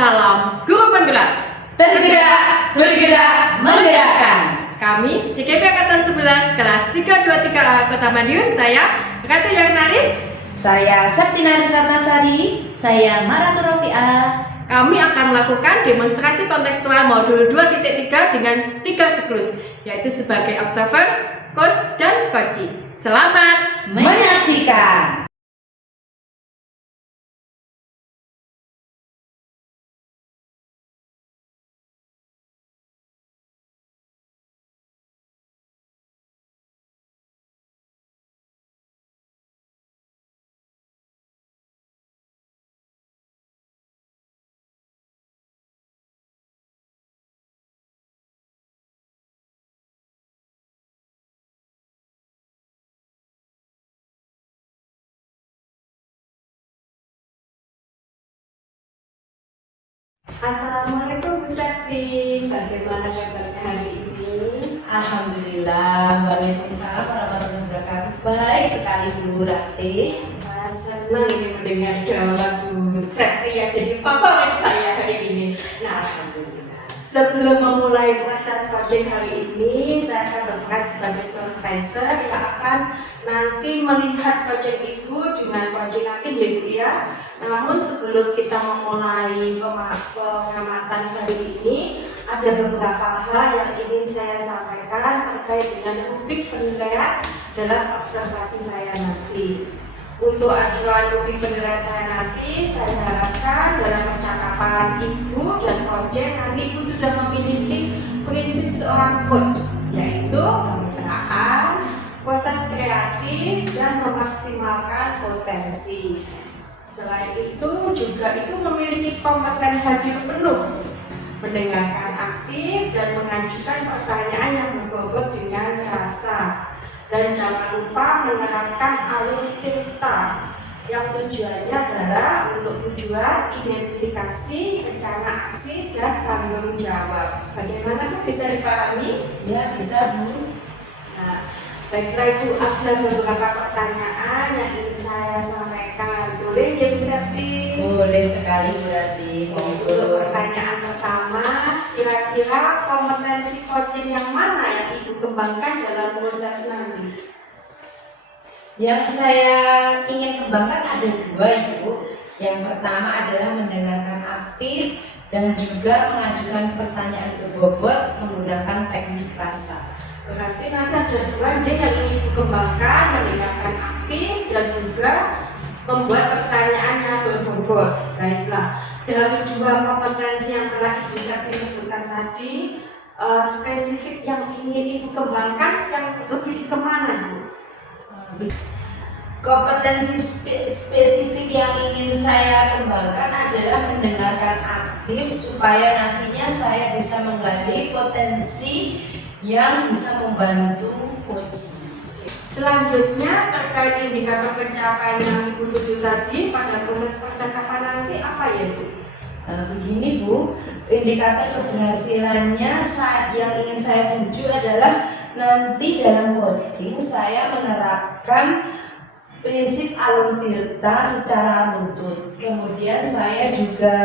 Salam Guru Penggerak. Tergerak, bergerak, menggerakkan. Kami CKP Angkatan 11 kelas 323A Kota Madiun. Saya Ratu Jurnalis. Saya Septinaris Ratnasari. Saya Maratu Rofiah. Kami akan melakukan demonstrasi kontekstual modul 2.3 dengan 3 siklus, yaitu sebagai observer, coach, dan coaching. Selamat Menyaksikan. Assalamualaikum Bu Septi, bagaimana kabarnya hari ini? Alhamdulillah. Waalaikumsalam warahmatullahi wabarakatuh. Baik sekali Bu Rati. Saya senang ini mendengar jawaban Bu Septi yang jadi favorit saya hari ini. Nah, alhamdulillah. Sebelum memulai proses coaching hari ini, saya akan berperan sebagai supervisor yang akan nanti melihat coaching Ibu dengan coaching nanti ya Bu ya. Namun sebelum kita memulai pengamatan hari ini, ada beberapa hal yang ingin saya sampaikan terkait dengan rubrik penilaian dalam observasi saya nanti. Untuk acuan rubrik penilaian saya nanti, saya harapkan dalam percakapan Ibu dan coaching nanti Ibu sudah memiliki prinsip seorang coach, yaitu kemitraan, proses kreatif, dan memaksimalkan potensi. Selain itu juga itu memiliki kompeten hadir penuh, mendengarkan aktif dan mengajukan pertanyaan yang berbobot dengan rasa, dan jangan lupa menerapkan alur cerita yang tujuannya adalah untuk tujuan identifikasi, rencana aksi, dan tanggung jawab. Bagaimana Bu, bisa dipahami? Ya, bisa Bu. Nah, baiklah Ibu, ada beberapa pertanyaan yang ingin saya sampaikan. Boleh ya Bu Septi? Boleh sekali Bu Rati. Untuk pertanyaan pertama, kira-kira kompetensi coaching yang mana yang Ibu kembangkan dalam proses nanti? Yang saya ingin kembangkan ada dua Ibu. Yang pertama adalah mendengarkan aktif dan juga mengajukan pertanyaan berbobot menggunakan teknik rasa. Berarti nanti ada dua yang ingin Ibu kembangkan, mendengarkan aktif dan juga membuat pertanyaan yang berbobot. Baiklah, dari dua kompetensi yang telah Ibu Septi sebutkan tadi, spesifik yang ingin Ibu kembangkan yang lebih kemana Bu? Kompetensi spesifik yang ingin saya kembangkan adalah mendengarkan aktif supaya nantinya saya bisa menggali potensi yang bisa membantu coaching. Selanjutnya terkait indikator pencapaian yang Ibu tuju tadi pada proses percakapan nanti apa ya Bu? Begini Bu, indikator keberhasilannya yang ingin saya tuju adalah nanti dalam coaching saya menerapkan prinsip alur tirta secara runtut. Kemudian saya juga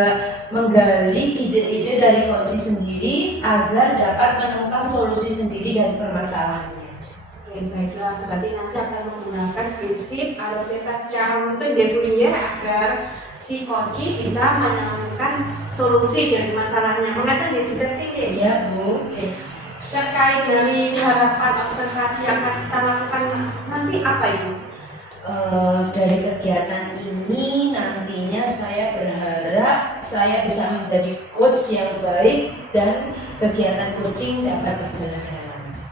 menggali ide-ide dari coaching sendiri agar dapat menemukan solusi sendiri dari permasalahannya. Baiklah, berarti nanti akan menggunakan prinsip alur tirta secara runtut ya Bu ya, agar si coaching bisa menemukan solusi dari masalahnya. Mengatakan ya bisa tinggi ya Bu. Terkait dari harapan observasi yang akan kita lakukan nanti apa Ibu? Dari kegiatan ini nantinya saya berharap saya bisa menjadi coach yang baik dan kegiatan coaching dapat berjalan dengan lancar.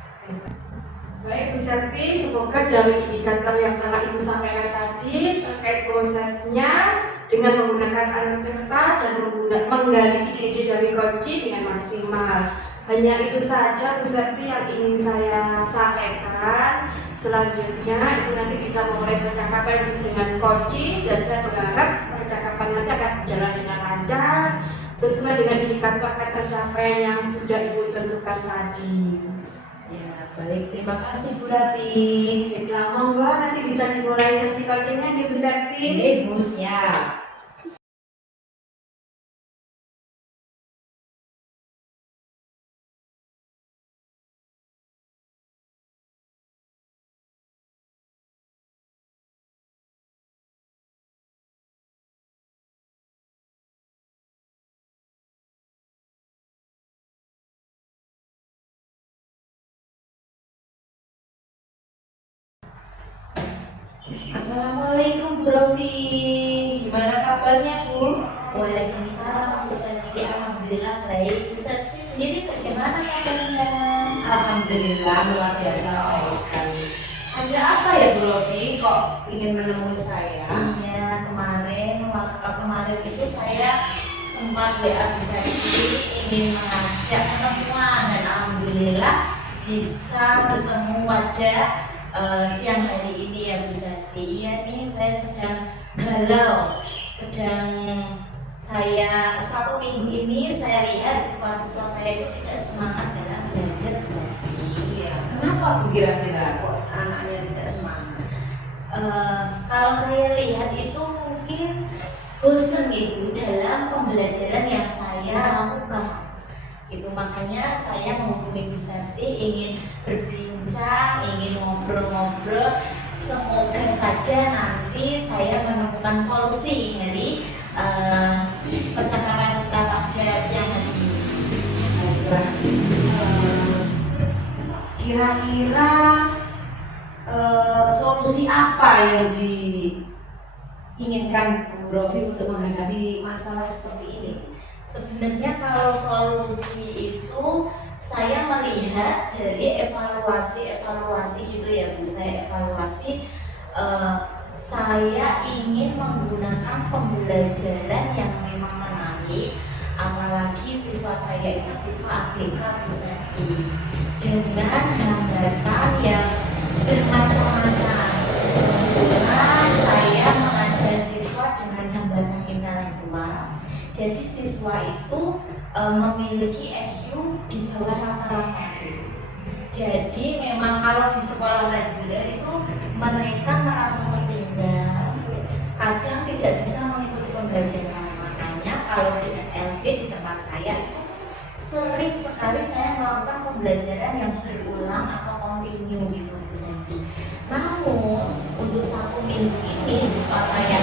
Baik Bu Septi, semoga dari indikator yang telah Ibu sampaikan tadi terkait prosesnya dengan menggunakan alur tirta dan menggali ide-ide dari coaching dengan maksimal. Hanya itu saja Bu Septi yang ingin saya sampaikan. Selanjutnya Ibu nanti bisa memulai percakapan dengan coaching dan saya berharap percakapan nanti akan berjalan dengan lancar sesuai dengan indikator pencapaian yang sudah Ibu tentukan tadi. Ya, baik, terima kasih Bu Rati. Baiklah, monggo nanti bisa dimulai sesi coachingnya di Bu Septi. Bu, siap. Assalamualaikum Bu Rofi, gimana kabarnya Bu? Waalaikumsalam Bu Septi, alhamdulillah baik. Bu Septi sendiri bagaimana kabarnya? Alhamdulillah luar biasa baik sekali. Ada apa ya Bu Rofi kok ingin menemui saya? Iya, kemarin itu saya sempat WA Bu Septi ingin mengajak perempuan dan alhamdulillah bisa bertemu wajah siang hari ini ya Bu Septi. Iya nih saya sedang galau, saya 1 minggu ini saya lihat siswa-siswa saya itu tidak semangat dalam belajar Bu Septi. Iya. Kenapa Bu kira-kira kok anaknya tidak semangat? Kalau saya lihat itu mungkin bosan Ibu dalam pembelajaran yang saya lakukan. Itu makanya saya menghubungi Bu Septi ingin berbincang, ingin ngobrol-ngobrol. Semoga saja nanti saya menemukan solusi dari percakapan kita pada siang hari ini. Kira-kira solusi apa yang diinginkan Bu Rofi untuk menghadapi masalah seperti ini? Sebenarnya kalau solusi itu saya melihat dari evaluasi gitu ya Bu. Saya evaluasi saya ingin menggunakan pembelajaran yang memang menarik, apalagi siswa saya itu siswa ABK Bu Septi, dengan hambatan yang bermacam-macam. Kebetulan saya mengajar siswa dengan hambatan intelektual, jadi siswa itu memiliki IQ di bawah rata-rata. Jadi memang kalau di sekolah reguler itu mereka merasa tertinggal, kadang tidak bisa mengikuti pembelajaran. Makanya kalau di SLB di tempat saya itu sering sekali saya melakukan pembelajaran yang berulang atau continue gitu Bu Septi. Namun untuk 1 minggu ini siswa saya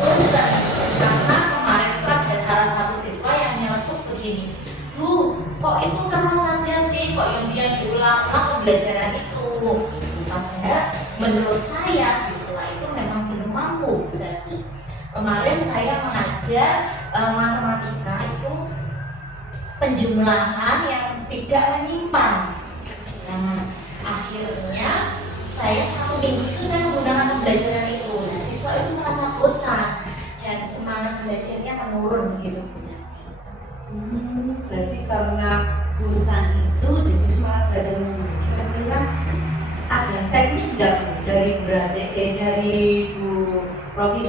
bosan karena kemarin itu ada salah satu siswa yang nyeletuk begini, Bu, kok itu terus saja sih, kok yang dia diulang-ulang pembelajaran itu. Padahal menurut saya siswa itu memang belum mampu Bu Septi. Kemarin saya mengajar matematika itu penjumlahan yang tidak menyimpan. Nah, akhirnya saya 1 minggu itu saya menggunakan pembelajaran itu. Nah, siswa itu merasa bosan dan semangat belajarnya menurun begitu Bu Septi. Berarti karena bosan itu jadi semangat belajar menurun. Kira-kira ada teknik nggak Bu, dari Bu Rofi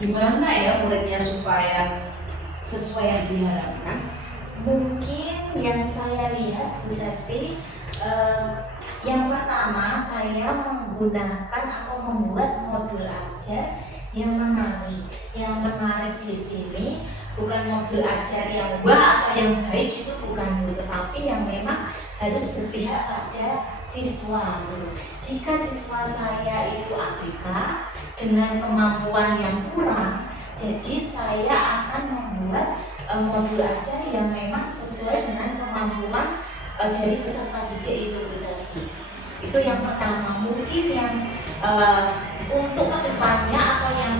gimana ya muridnya supaya sesuai yang diharapkan? Mungkin yang saya lihat Bu Septi, yang pertama saya menggunakan atau membuat modul ajar yang menarik. Yang menarik di sini bukan modul ajar yang wah atau yang baik, itu bukan Bu, tetapi yang memang harus berpihak pada siswa. Jika siswa saya itu ABK dengan kemampuan yang kurang, jadi saya akan membuat modul ajar yang memang sesuai dengan kemampuan dari peserta didik itu Bu Septi. Itu yang pertama. Mungkin yang untuk kedepannya atau yang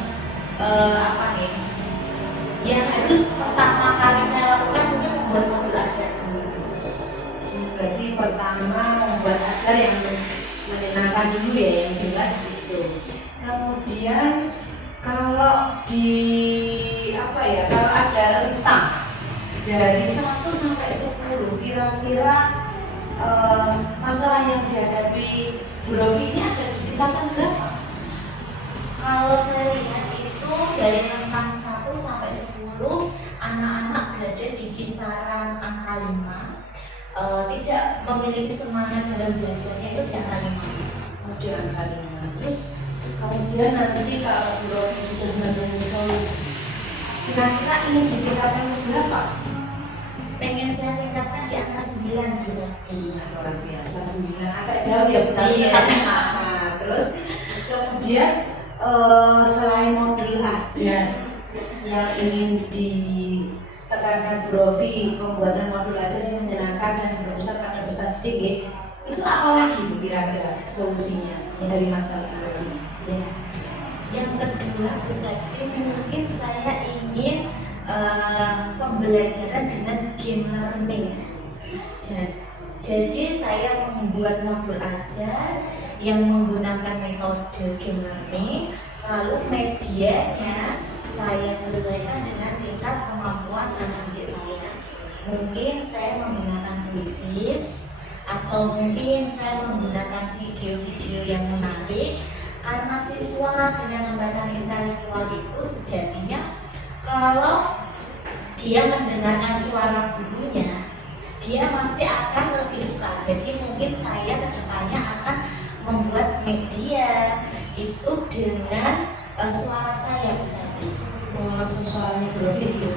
yang harus pertama kali saya lakukan mungkin membuat modul ajar dulu. Berarti pertama membuat ajar yang menyenangkan dulu ya, yang jelas itu. Kemudian kalau kalau ada rentang dari 1 sampai 10, kira-kira masalah yang dihadapi Bu Rofi ini ada di tingkatan berapa? Kalau saya lihat itu dari rentang 1 sampai 10, anak-anak berada di kisaran angka 5. Tidak memiliki semangat dalam belajarnya itu di angka 5. Di angka 5. Terus kemudian nanti kalau Bu Rofi sudah menemukan solusi, kira-kira ingin ditingkatkan berapa? Pengen saya tingkatkan di angka 9 Bu Septi. Luar biasa, 9 agak jauh ya Bu. Iya. Nah, terus kemudian selain modul ajar yang ingin ditekankan Bu Rofi, pembuatan modul ajar yang menyenangkan dan berpusat pada peserta didik, itu apa lagi Bu kira-kira solusinya dari masalah ini? Ya. Yang kedua, Bu Sakti, mungkin saya ingin pembelajaran dengan game learning. Jadi saya membuat modul ajar yang menggunakan metode game learning, lalu medianya saya sesuaikan dengan tingkat kemampuan anak didik saya. Mungkin saya menggunakan puisis, atau mungkin saya menggunakan video-video yang menarik, karena siswa dengan hambatan intelektual itu sejatinya kalau dia mendengarkan suara gurunya, dia pasti akan lebih suka. Jadi mungkin saya kedepannya akan membuat media itu dengan suara saya, bisa langsung suaranya bervideo.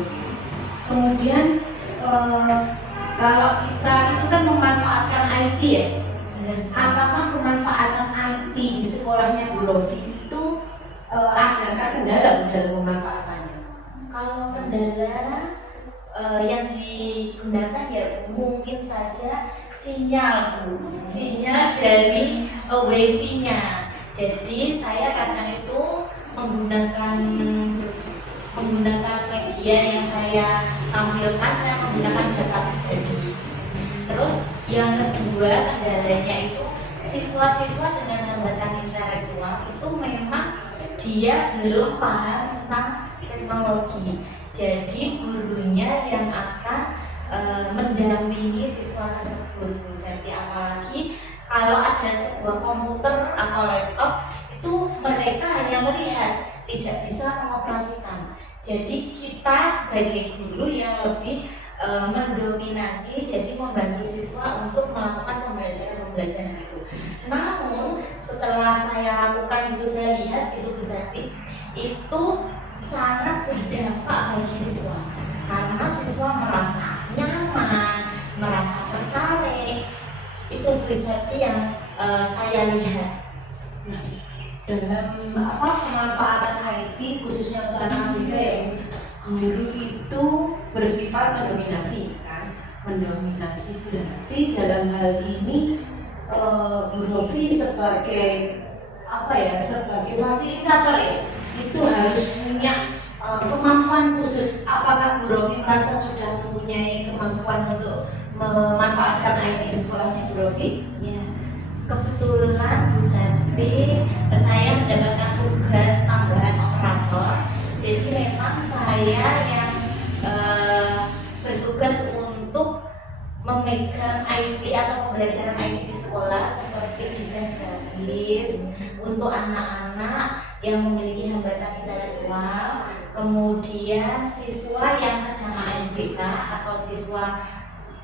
Kemudian kalau kita itu kan memanfaatkan IT ya, apakah pemanfaatan IT di sekolahnya Bu Rofi itu adakah kendala dalam pemanfaatannya? Kalau kendala yang digunakan ya mungkin saja sinyal dari wifi-nya. Jadi saya kadang itu menggunakan media yang saya tampilkan, saya menggunakan data pribadi. Terus yang kedua kendalanya itu siswa-siswa dengan hambatan intelektual itu memang dia belum paham tentang teknologi. Jadi gurunya yang akan mendampingi siswa tersebut, Bu Septi. Apalagi kalau ada sebuah komputer atau laptop itu mereka hanya melihat, tidak bisa mengoperasikan. Jadi kita sebagai guru yang lebih mendominasi, jadi membantu siswa untuk melakukan pembelajaran itu. Namun setelah saya lakukan itu, saya lihat itu Bu Septi, itu sangat berdampak bagi siswa, karena siswa merasa nyaman, merasa tertarik. Itu Bu Septi yang saya lihat. Nah, dalam pemanfaatan IT khususnya untuk anak ABK yang guru itu bersifat mendominasi kan, mendominasi berarti dalam hal ini Bu Rofi sebagai sebagai fasilitator ya, itu harus punya kemampuan khusus. Apakah Bu Rofi merasa sudah mempunyai kemampuan untuk memanfaatkan IT di sekolahnya Bu Rofi? Ya, kebetulan Bu Septi, saya mendapatkan tugas tambahan operator. Jadi memang saya yang bertugas untuk memegang IP atau pembelajaran IP di sekolah, seperti desain grafis untuk anak-anak yang memiliki hambatan intelektual, kemudian siswa yang sedang ANBK atau siswa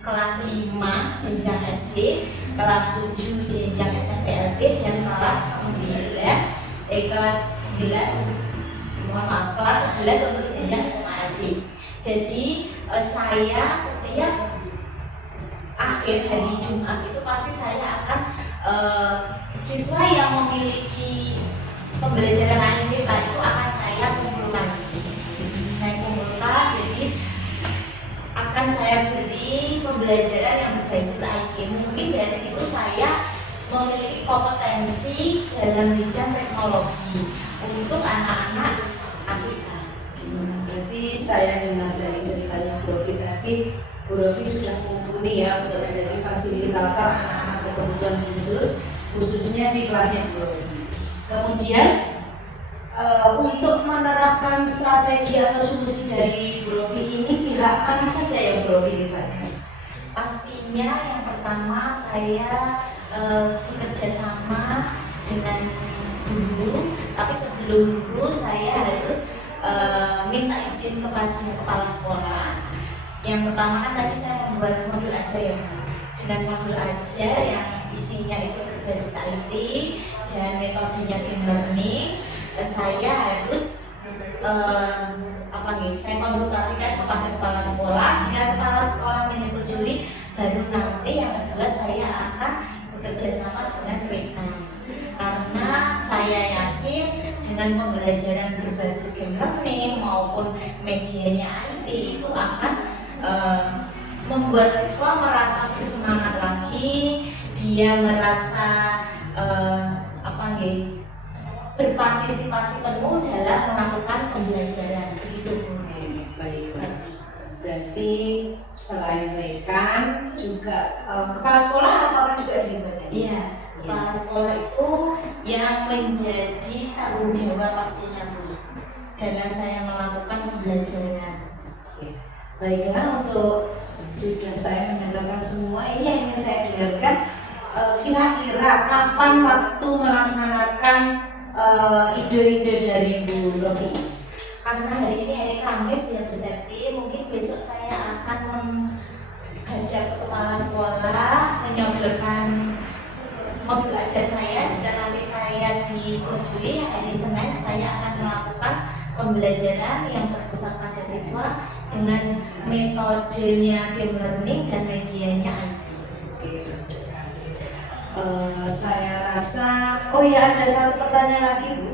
kelas 5 jenjang SD, kelas 7 jenjang SMPLB, dan kelas 11 untuk jenjang SMALB. Jadi saya setiap akhir hari Jumat itu pasti saya akan siswa yang memiliki pembelajaran ANBK itu akan saya kumpulkan. Jadi akan saya beri pembelajaran yang berbasis IT. Mungkin dari situ saya memiliki kompetensi dalam bidang teknologi untuk anak-anak ABK. Berarti saya dengar dari ceritanya Bu Rofi tadi, Bu Rofi sudah mumpuni ya untuk menjadi fasilitator anak-anak berkebutuhan khusus, khususnya di kelasnya Bu Rofi. Kemudian untuk menerapkan strategi atau solusi dari Bu Rofi ini, pihak mana saja yang Bu Rofi libatkan? Pastinya yang pertama saya bekerja sama dengan guru, tapi sebelum guru saya harus minta izin kepada kepala sekolah. Yang pertama kan tadi saya membuat modul ajar ya, dengan modul ajar yang isinya itu berbasis IT dan metodenya game learning. Saya harus saya konsultasikan kepada kepala sekolah. Jika kepala sekolah menyetujui, baru nanti yang kedua saya akan bekerja sama dengan mereka. Karena saya yakin dengan pembelajaran berbasis game learning maupun medianya IT itu akan membuat siswa merasa bersemangat lagi, dia merasa berpartisipasi penuh dalam melakukan pembelajaran. Begitu Bu. Baik. Berarti selain rekan juga kepala sekolah apakah juga dilibatkan? Iya, kepala sekolah itu yang menjadi tanggung jawab pastinya Bu dalam saya melakukan pembelajaran. Baiklah, untuk sudah saya mendengarkan semua ini yang ingin saya dengarkan, kira-kira kapan waktu melaksanakan ide-ide dari Bu Rofi? Karena hari ini hari Kamis ya Bu Septi, mungkin besok saya akan menghadap ke kepala sekolah menyodorkan modul ajar saya. Jika nanti saya disetujui hari Senin, saya akan melakukan pembelajaran yang berpusat pada siswa dengan metodenya game learning dan medianya IT. Saya rasa, oh ya, ada satu pertanyaan lagi Bu.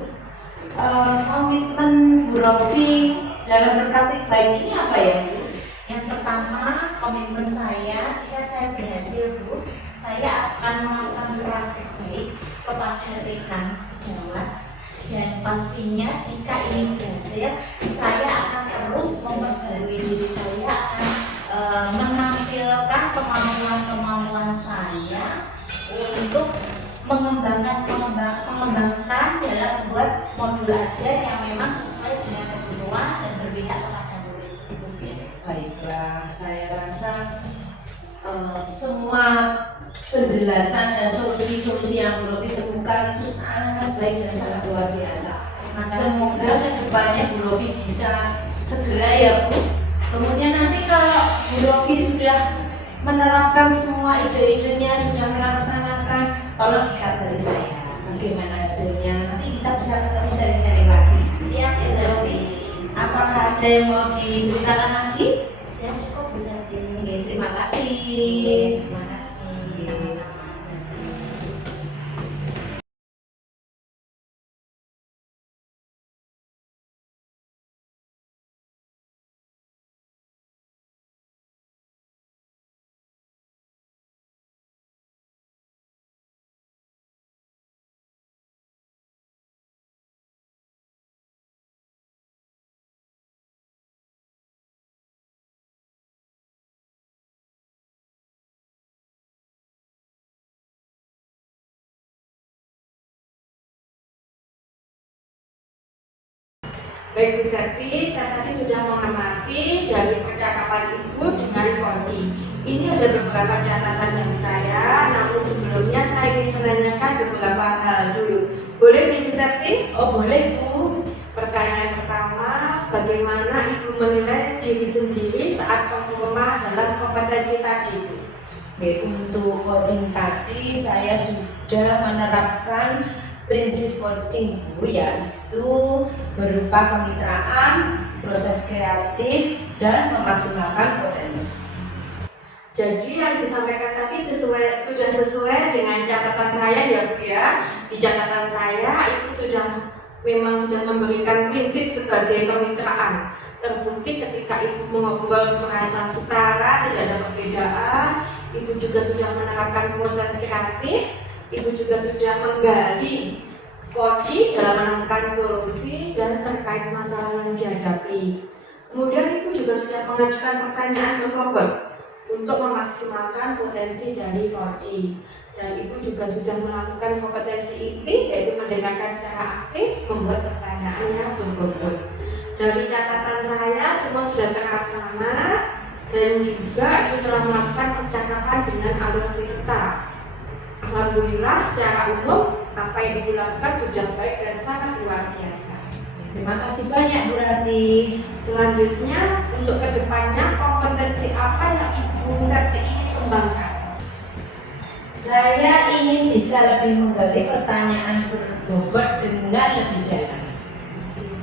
Komitmen Bu Rofi dalam berpraktik baik ini apa ya Bu? Yang pertama, komitmen saya, jika saya berhasil Bu, saya akan melakukan praktik baik kepada rekan sejawat, dan pastinya jika ini berhasil, saya akan terus memperbarui diri saya, akan menampilkan kemampuan-kemampuan saya untuk mengembangkan dalam membuat modul ajar yang memang sesuai dengan kebutuhan dan berpihak kepada murid. Baiklah, saya rasa semua penjelasan dan solusi-solusi yang Bu Rofi temukan itu sangat baik dan sangat luar biasa. Semoga kedepannya Bu Rofi bisa segera ya Bu. Kemudian nanti kalau Bu Rofi sudah menerapkan semua ide-idenya, sudah melaksanakan, tolong dikabari saya bagaimana hasilnya. Nanti kita bisa ketemu sharing-sharing lagi. Siap ya Selvi. Apakah ada yang mau diceritakan lagi? Sudah cukup bisa Oke, terima kasih. Terima kasih. Sama-sama. Baik Bu Septi, saya tadi sudah mengamati dari percakapan Ibu dengan Koji. Ini ada beberapa catatan dari saya, namun sebelumnya saya ingin menanyakan beberapa hal dulu. Boleh nih Bu Septi? Oh boleh Bu. Pertanyaan pertama, bagaimana Ibu menilai diri sendiri saat performa dalam kompetensi tadi? Oke, untuk coaching tadi saya sudah menerapkan prinsip coaching Bu, yaitu berupa kemitraan, proses kreatif, dan memaksimalkan potensi. Jadi yang disampaikan tadi sudah sesuai dengan catatan saya ya Bu ya. Di catatan saya itu memang sudah memberikan prinsip sebagai kemitraan. Terbukti ketika Ibu mengobrol merasa setara, tidak ada perbedaan. Ibu juga sudah menerapkan proses kreatif. Ibu juga sudah menggali Koji dalam menemukan solusi dan terkait masalah yang dihadapi. Kemudian Ibu juga sudah mengajukan pertanyaan ke robot untuk memaksimalkan potensi dari Koji. Dan Ibu juga sudah melakukan kompetensi inti, yaitu mendengarkan secara aktif, membuat pertanyaannya berbobot. Dari catatan saya, semua sudah terlaksana dan juga Ibu telah melakukan percakapan dengan alur cerita. Alhamdulillah, secara umum apa yang Ibu lakukan sudah baik dan sangat luar biasa. Terima kasih banyak Bu Rati. Selanjutnya, untuk kedepannya kompetensi apa yang Ibu Septi ingin kembangkan? Saya ingin bisa lebih menggali pertanyaan berbobot dengan lebih dalam.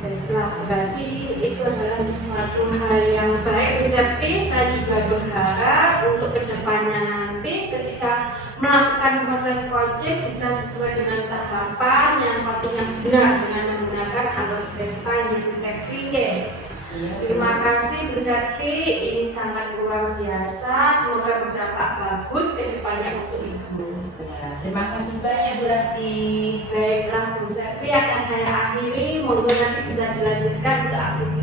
Baiklah, berarti itu adalah sesuatu hal yang baik Bu Septi. Saya juga berharap untuk kedepannya nanti ketika melakukan proses coaching bisa sesuai dengan tahapan yang pastinya benar dengan menggunakan alur cerita Bu Septi. Terima kasih Bu Septi, ini sangat luar biasa. Semoga berdampak bagus ke depannya untuk Ibu. Terima kasih banyak Bu Rati. Yati. Baiklah Bu Septi, akan saya akhiri, monggo nanti bisa dilanjutkan untuk aktivitas